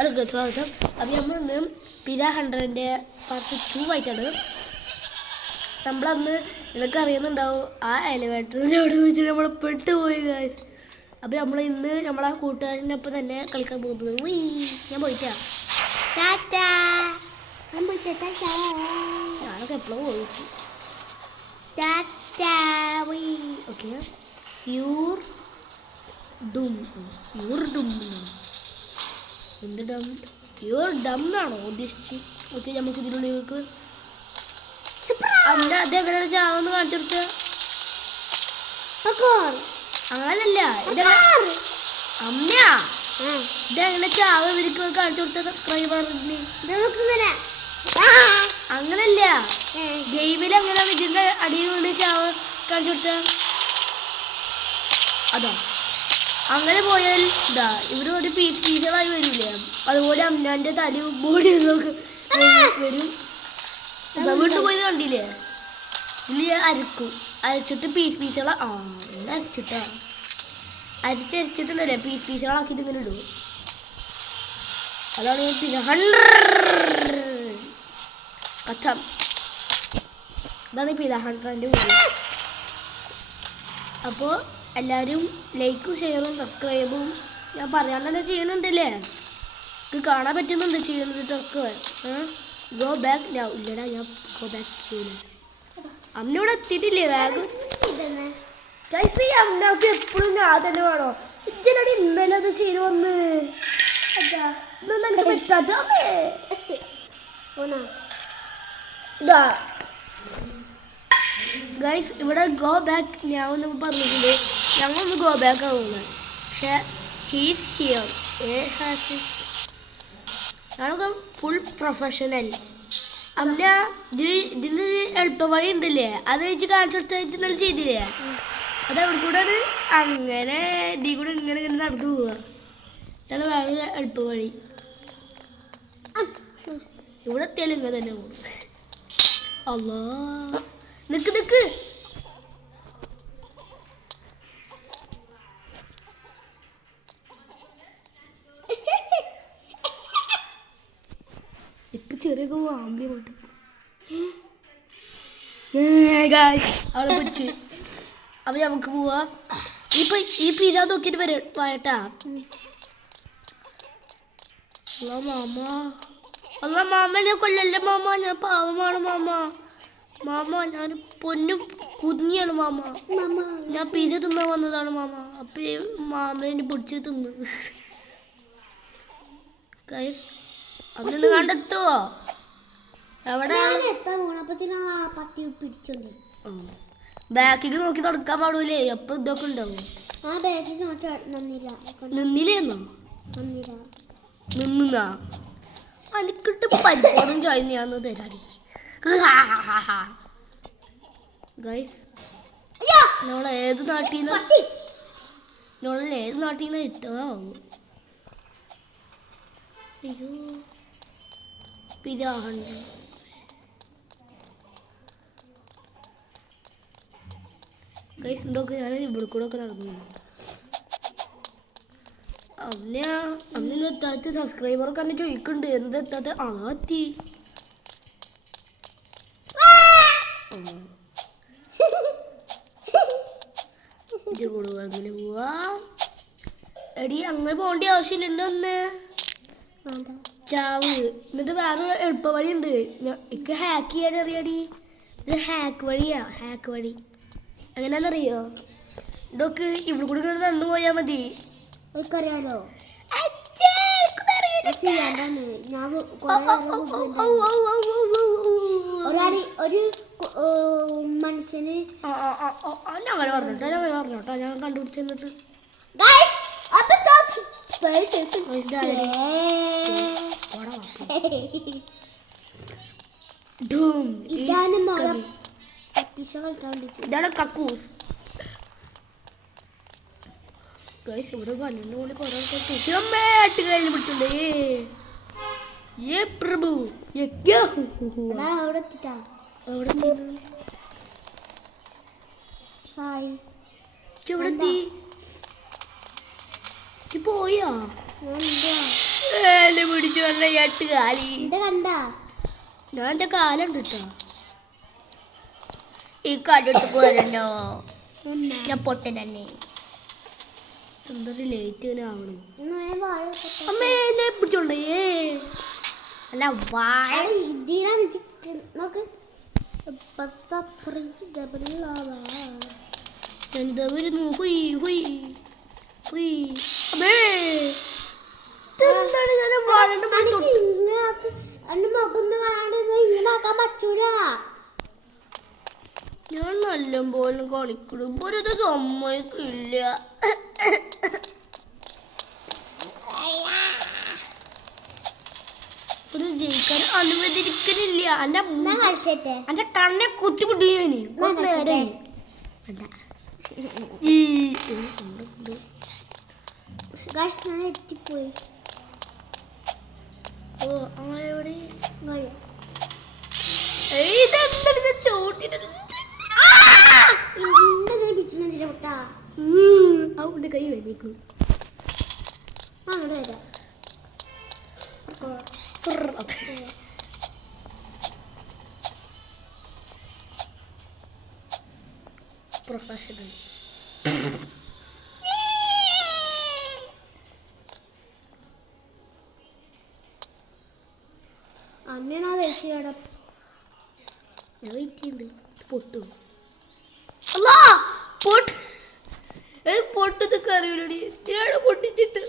അടുക്കുക സ്വാഗതം. അപ്പം നമ്മളിന്ന് പിര 100ൻ്റെ പാർട്ട് 2 ആയിട്ടാണ്. നമ്മളന്ന് നിനക്ക് അറിയുന്നുണ്ടാവും ആ എലിവേറ്ററിൻ്റെ അവിടെ വെച്ചിട്ട് നമ്മൾ പെട്ടുപോയി ഗായ്സ്. അപ്പം നമ്മൾ ഇന്ന് നമ്മളെ കൂട്ടുകാരൻ്റെ ഒപ്പം തന്നെ കളിക്കാൻ പോകുന്നത്. ഞാൻ പോയിട്ടാ ടാറ്റാ. ഞാനൊക്കെ എപ്പോഴും പോയിട്ട് ടാറ്റാ. ഓക്കെ യൂർ ഡും എന്ത് ഡം യുവർ ഡം എന്നാണോ ഉദ്ദേശിച്ച്? ഓക്കെ നമുക്ക് ഇതിനുള്ളിലേക്ക് അമ്മ അതെങ്ങനെ ചാവെന്ന് കാണിച്ചു കൊടുത്ത്. അങ്ങനല്ല അമ്മയാ ഇതെങ്ങനെ ചാവ് ഇവർക്ക് കാണിച്ചു കൊടുത്ത സബ്സ്ക്രൈബറിന്. അങ്ങനല്ല ഗെയിമിൽ അങ്ങനെ ഇതിന്റെ അടിയിൽ കൊണ്ട് ചാവ് കാണിച്ചു കൊടുത്ത അതാ. അങ്ങനെ പോയാൽ ഇതാ ഇവിടെ ഒരു പീസുകളായി വരില്ലേ, അതുപോലെ അമ്മൻ്റെ തലയും ബോഡിയൊക്കെ വരും. വീട്ടിൽ പോയി കണ്ടില്ലേ, ഇതിൽ അരച്ചിട്ട് പീസുകളാ അരച്ചിട്ടാ അരച്ചിട്ടുണ്ടല്ലേ പീസുകളാക്കിയിട്ട് ഇങ്ങനെ ഇടും. അതാണ് ഞാൻ പിന്നെ 100 കച്ചം. ഇതാണ് പിന്നെ 100ൻ്റെ വീഡിയോ. അപ്പോൾ എല്ലാവരും ലൈക്കും ഷെയറും സബ്സ്ക്രൈബും ഞാൻ പറയാണ്ട് തന്നെ ചെയ്യുന്നുണ്ടല്ലേ, ഇത് കാണാൻ പറ്റുന്നുണ്ട് ചെയ്യുന്നതൊക്കെ. ഗോ ബാക്ക് ഞാൻ ഇല്ലടാ, ഞാൻ ഗോ ബാക്ക് ചെയ്യില്ല. അമ്മയോടെ എത്തിയിട്ടില്ലേ വേഗം. അമ്മക്ക് എപ്പോഴും ഞാൻ തന്നെ വേണോ? ഇതിനടി ഇന്നലെ അത് ചെയ്ത് വന്ന് ഇതൊന്നും എനിക്ക് പറ്റാത്ത ഇതാ ഗൈസ്. ഇവിടെ ഗോ ബാക്ക് ഞാൻ ഒന്ന് പറഞ്ഞിട്ടുണ്ട്, ഞങ്ങളൊന്ന് ഗോ ബാക്ക് ആവുന്നത്. ഹീസ് ഹിയർ ഞങ്ങളൊക്കെ ഫുൾ പ്രൊഫഷണൽ. അമ്മ ഇതിനൊരു എളുപ്പവഴി ഉണ്ടല്ലേ, അത് വെച്ച് കാണിച്ചു കൊടുത്ത ഇന്നലെ ചെയ്തില്ലേ, അത് അവിടെ കൂടെ അങ്ങനെ ഇതിൽ കൂടെ ഇങ്ങനെ ഇങ്ങനെ നടന്നു പോവുക. ഇതാണ് വേറെ എളുപ്പവഴി. ഇവിടെ എത്തിയാലും ഇങ്ങനെ തന്നെ പോകും. അല്ലാ നിക്ക് ഇപ്പൊ ചെറിയ ആമ്പി പോട്ട് അവിടെ പിടിച്ച്. അപ്പൊ നമുക്ക് പോവാ. ഇപ്പൊ ഈ പിര നോക്കിട്ട് വരട്ടാ. അല്ല മാമനെ കൊല്ലല്ലേ മാമ, ഞാൻ പാവമാണ് മാമ ഞാൻ പൊന്നു കുഞ്ഞിയാണ് മാമ. ഞാൻ പിര തിന്നാൻ വന്നതാണ് മാമ. അപ്പൊ മാമനെ പിടിച്ച് തിന്നു. അവനൊന്ന് കണ്ടെത്തുവോ? എവിടെ ബാക്കിക്ക് നോക്കി നടക്കാൻ പാടൂലേ, എപ്പോ ഇതൊക്കെ ഉണ്ടാവും. നിന്നില്ലേന്നോ? നിന്നാ എനിക്കിട്ട് പരിപാടും ചോദിച്ചു ഞാൻ തരാടി. ഗൈസ് ഏത് നാട്ടിൽ നിന്ന് എത്താവോ? അയ്യോ പിരാണ്ട് ഗൈസ്. എന്തൊക്കെ ഞാൻ ഇവിടെ കൂടെ ഒക്കെ നടന്നു. അമ്മ എത്താത്ത സബ്സ്ക്രൈബറൊക്കെ എന്നെ ചോദിക്കുന്നുണ്ട് എന്തെത്താത്ത. ആത്തി അങ്ങനെ പോവാ. എടി അങ്ങനെ പോകേണ്ട ആവശ്യമില്ലല്ലോ ഒന്ന് ചാവ്. എന്നിട്ട് വേറെ എളുപ്പവഴി ഉണ്ട്, എനിക്ക് ഹാക്ക് ചെയ്യാൻ അറിയാടി. ഇത് ഹാക്ക് വഴി എങ്ങനെയാണെന്നറിയോ? ഇതൊക്കെ ഇവിടെ കൂടി നടന്നു പോയാൽ മതി. എനിക്കറിയാലോ. ഒരു മനുഷ്യന് ഞങ്ങൾ പറഞ്ഞോട്ടോ ഞാൻ കണ്ടുപിടിച്ച് തന്നിട്ട് ഇതാണ് കക്കൂസ്. ഗൈസ് ഇവിടെ വന്നു കൊണ്ട് കുറെ തൂക്കിട്ട് കയ്യിൽ പിടിച്ചിട്ടുണ്ടേ. പ്രഭു അവിടെ പോയാ പറഞ്ഞ 8 കാലി ഞാൻ എൻ്റെ കാലുണ്ട് കേട്ടോ ഈ കാലിട്ട് പോരണോ ഞാൻ പൊട്ടൻ തന്നെ എന്തൊരു ലേറ്റ് ഇങ്ങനെ ആവണം അമ്മേ എന്നെ പിടിച്ചോണ്ടേ അല്ല വായ നോക്ക് എന്താ വരുന്നു ഹുയ് ഹുയ് ഹുയ് അമ്മേ എന്താണ് ഞാൻ വാഴന്റെ ഞാൻ നല്ല പോലെ കളിക്കണം ഒരു സമ്മതിക്കില്ല ഒരു ജയിക്കാൻ അനുവദിക്കുന്നില്ല എന്റെ കണ്ണെ കുത്തിപ്പിട്ടി നേരെ എത്തിപ്പോയി ഓ എവിടെ അവന്റെ കൈ വേദിക്കുന്നു പ്രൊഫഷണൽ അമ്മേനാ വെച്ച് ഞാൻ വെയിറ്റ് ചെയ്യുന്നുണ്ട് പൊട്ടു അല്ലാ പൊട്ട് പൊട്ടത് കറിയോടി ഇതിനാണ് പൊട്ടിച്ചിട്ട്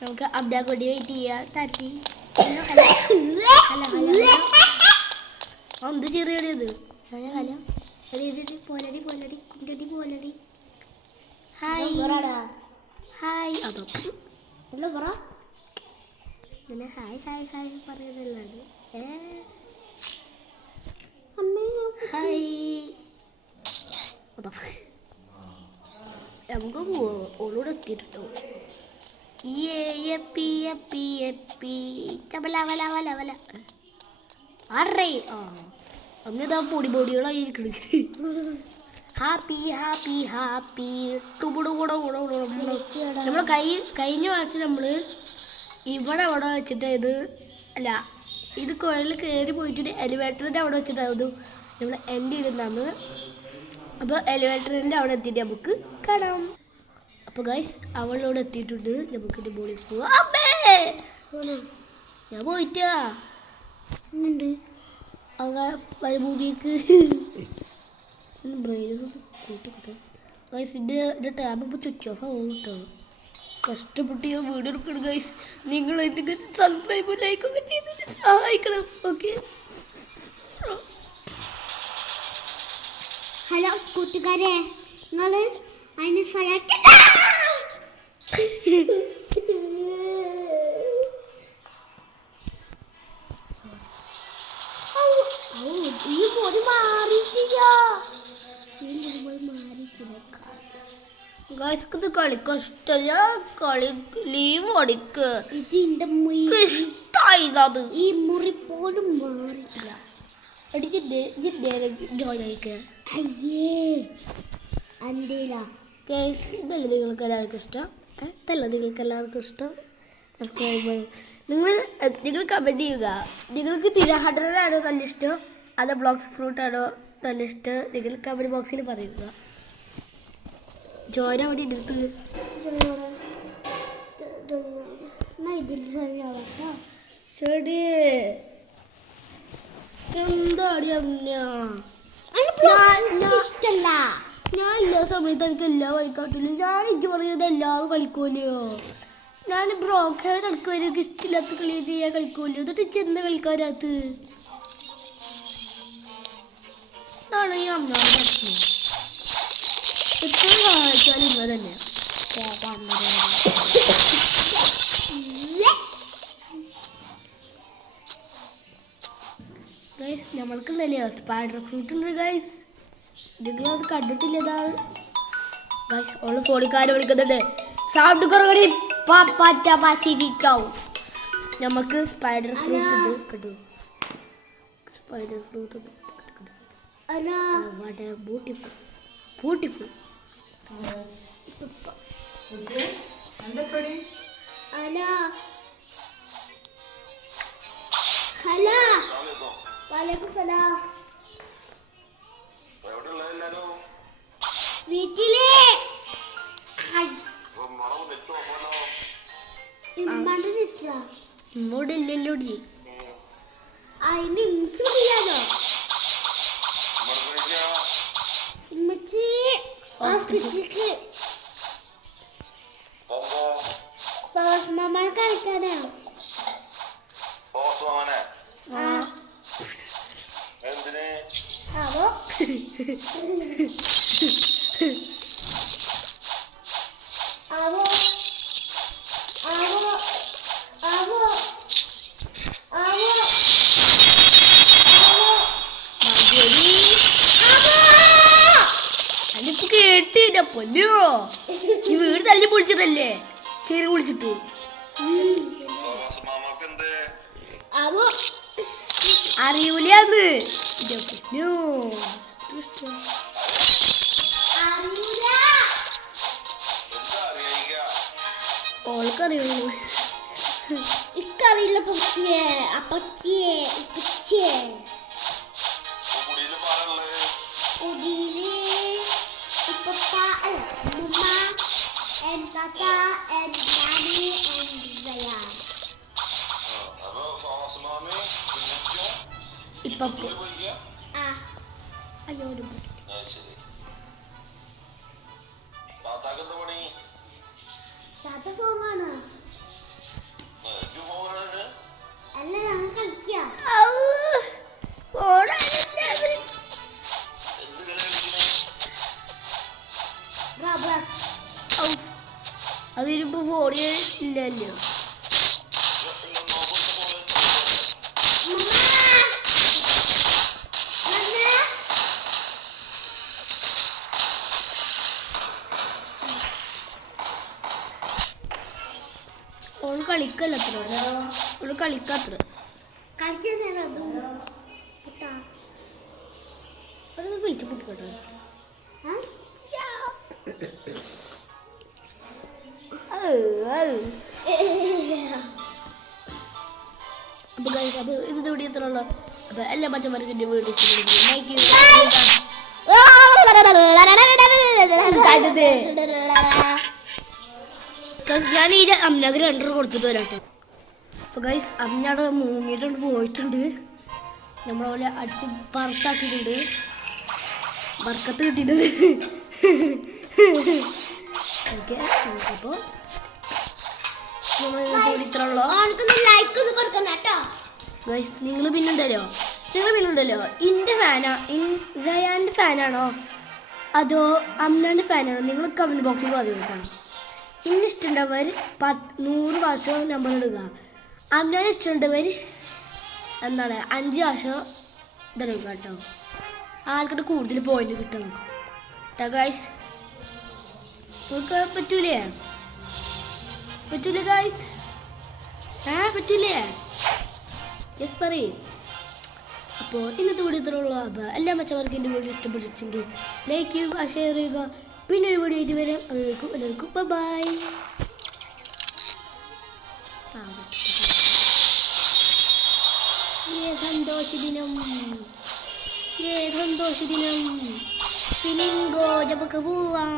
നമുക്ക് അബ്ദാ കൊടി വെയിറ്റ് ചെയ്യാ തട്ടി എന്ത് ചെറിയത് ഹലോ പോലടി പോലടി കുണ്ടടി പോലടി ഹായ് ഹായ് അതോ പറ പിന്നെ ഹായ് ഹായ് ഹായ് പറയുന്നല്ലാണ്ട് ഹായ് നമുക്ക് ഓളോട് എത്തിയിട്ടുണ്ടോ അമ്മതാ പൊടി പൊടികളായിരിക്കണ് ഹാപ്പി ഹാപ്പി ഹാപ്പി നമ്മൾ കഴിഞ്ഞ മാസം നമ്മൾ ഇവിടെ വെച്ചിട്ട് ഇത് അല്ല ഇത് കുഴലിൽ കയറി പോയിട്ട് എലിവേറ്ററിൻ്റെ അവിടെ വെച്ചിട്ടായിരുന്നു നമ്മൾ എൻഡ് ചെയ്തിട്ടുണ്ടായിരുന്നു അപ്പോൾ എലിവേറ്ററിൻ്റെ അവിടെ എത്തിയിട്ട് നമുക്ക് കാണാം അപ്പോൾ ഗൈസ് അവളോട് എത്തിയിട്ടുണ്ട് നമുക്ക് മുകളിൽ പോവാം അമ്മേ ഞാൻ പോയിട്ടാ ഉണ്ട് അവ മൂവിക്ക് കൂട്ടിക്കിട്ട ഗൈസ് എൻ്റെ ടാബ് ഇപ്പോൾ സ്വിച്ച് ഓഫ് ആവും കേട്ടോ കഷ്ടപ്പെട്ട് ഞാൻ വീഡിയോ എടുക്കണം ഗൈസ് നിങ്ങൾ എനിക്ക് സബ്സ്ക്രൈബ് ലൈക്കൊക്കെ ചെയ്ത് സഹായിക്കണം ഓക്കെ ഹലോ കൂട്ടുകാരെ നിങ്ങൾ അതിന് ഈ പൊടി മാറിയിട്ടില്ല ഗൈസ് കളിക്ക് ഇഷ്ടമില്ല കളി ലീവ് ഓടിക്ക് ഇതിന്റെ ഇഷ്ടമായത് ഈ മുറി പോലും മാറിയിട്ടില്ല ജോയിൻ ആയിക്കുക അയ്യേ അൻ്റെയിലാ ഗൈസ് ഇതല്ലേ നിങ്ങൾക്ക് എല്ലാവർക്കും ഇഷ്ടം ഇതല്ല നിങ്ങൾക്ക് എല്ലാവർക്കും ഇഷ്ടം സബ്സ്ക്രൈബ് നിങ്ങൾ കമൻറ്റ് ചെയ്യുക നിങ്ങൾക്ക് പിരാഹഡറാണോ നല്ല ഇഷ്ടം അതോ ബ്ലോക്സ് ഫ്രൂട്ടാണോ നല്ല ഇഷ്ടം നിങ്ങൾ കമൻറ്റ് ബോക്സിൽ പറയുക ജോയിൻ അവിടെ എടുത്ത് ശരി എന്താടി ഇഷ്ടല്ല ഞാൻ എല്ലാ സമയത്ത് എനിക്ക് എല്ലാ കളിക്കാട്ടില്ല ഞാൻ ഇജ്ജ് പറയുന്നത് എല്ലാവരും കളിക്കുമല്ലോ ഞാൻ ബ്രോക്ക് കളിക്കുമല്ലോ എനിക്ക് ഇഷ്ടമില്ലാത്ത കളി ചെയ്യാൻ കളിക്കുമല്ലോ എന്നിട്ട് ഇജ്ജ് എന്താ കളിക്കാരകത്ത് ഇതാണ് ഈ അമ്മാവ് പ്രശ്നം എത്ര കളിച്ചാലും ഇങ്ങനെ തന്നെ ഗൈസ് നമ്മൾക്കുണ്ടല്ലേ സ്പൈഡർ ഫ്രൂട്ട് ഉണ്ട് ഗൈസ് നിങ്ങൾ അത് കണ്ടിട്ടില്ല ഗൈസ് ഓള് ഫോണിക്കാരെ വിളിക്കുന്നുണ്ട് സൗണ്ട് കുറവടി പാപ്പാച്ചാവും നമുക്ക് സ്പൈഡർ ഫ്രൂട്ട് ഉണ്ട് കേട്ടോ സ്പൈഡർ ഫ്രൂട്ട് ഉണ്ട് ബ്യൂട്ടിഫുൾ ബ്യൂട്ടിഫുൾ ഹലോ ഹലോ വലൈക്കും സലാം വീട്ടില് ഇമ്മണ്ട് വെച്ചാ ഇങ്ങോട്ടില്ലല്ലോ അതിന് ഇഞ്ചിയാലോ ഇമ്മച്ചി ഹോസ്പിറ്റലിക്ക് മാമ കളിക്കാനാ അവോ അവോ അവോ അവോ അവോ അതിപ്പോ കേട്ടില്ല പൊന്നോ ഈ വീട് തല്ലി പൊളിച്ചതല്ലേ ചേരി കുളിച്ചിട്ട് അവോ അറിയൂലെന്ന് ഓൾക്കറിയുള്ളൂ ഇക്കറിയില്ല പൊച്ചിയെ അപ്പച്ചിയെ ഇപ്പച്ചിയെ കുടിയില് ഇപ്പപ്പ ഉമ്മ and tata and nanny and Zaya. ഇപ്പൊ Ah, അയ്യോ tata പോകാനാ അല്ല ഞങ്ങൾ കളിക്കാം അതിനിപ്പോ ഫോണിൽ ഇല്ലല്ലോ ഓള് കളിക്കല്ല അത്ര ഓള് കളിക്കാത്ര വിളിച്ചു പൊട്ടിക്കട്ടെ അപ്പൊ ഗൈസ് അപ്പൊ ഇത് ഇവിടെ ഇത്ര ഉള്ള അപ്പൊ എല്ലാ പച്ചമരത്തിന്റെ വീട് ഞാൻ ഈ അമ്മക്ക് 2 കൊടുത്തിട്ട് വരാട്ടെ അപ്പൊ ഗൈസ് അമ്മയുടെ മൂങ്ങിയിട്ടുണ്ട് പോയിട്ടുണ്ട് നമ്മളെ അടിച്ച് പറത്താക്കിയിട്ടുണ്ട് ബർക്കത്ത് കിട്ടിയിട്ടുണ്ട് ഓക്കെ നമുക്കപ്പോ നിങ്ങൾ പിന്നുണ്ടല്ലോ ഇന്റെ ഫാനാ ജയാന്റെ ഫാനാണോ അതോ അമ്നാന്റെ ഫാനാണോ നിങ്ങൾ കമന്റ് ബോക്സിൽ പറഞ്ഞു കേട്ടോ ഇന്ന് ഇഷ്ടമുണ്ടവർ 100 പ്രാവശ്യം നമ്പർ ഇടുക അമ്നാന് ഇഷ്ടമുണ്ടവർ എന്താണ് 5 പ്രാവശ്യം ഇതെടുക്കുക കേട്ടോ ആർക്കിട്ട് കൂടുതൽ പോയിന്റ് കിട്ടണം കേട്ടോ ഗൈസ് പറ്റൂലേ പറ്റൂലേ ഗൈസ് പറ്റൂലേ യെസ് പറയും അപ്പോൾ ഇന്നത്തെ വീഡിയോ ഇത്രയുള്ള അപ്പോൾ എല്ലാ മച്ചമാർക്കും എൻ്റെ വീഡിയോ ഇഷ്ടപ്പെട്ടിട്ടുണ്ടെങ്കിൽ ലൈക്ക് ചെയ്യുക ഷെയർ ചെയ്യുക പിന്നെ ഒരു വീഡിയോ ആയിട്ട് വരാം അതുവരെക്കും എല്ലാവർക്കും ബൈ സന്തോഷദിനം സന്തോഷദിനം ഫിലിംഗോ നമുക്ക് പോവാം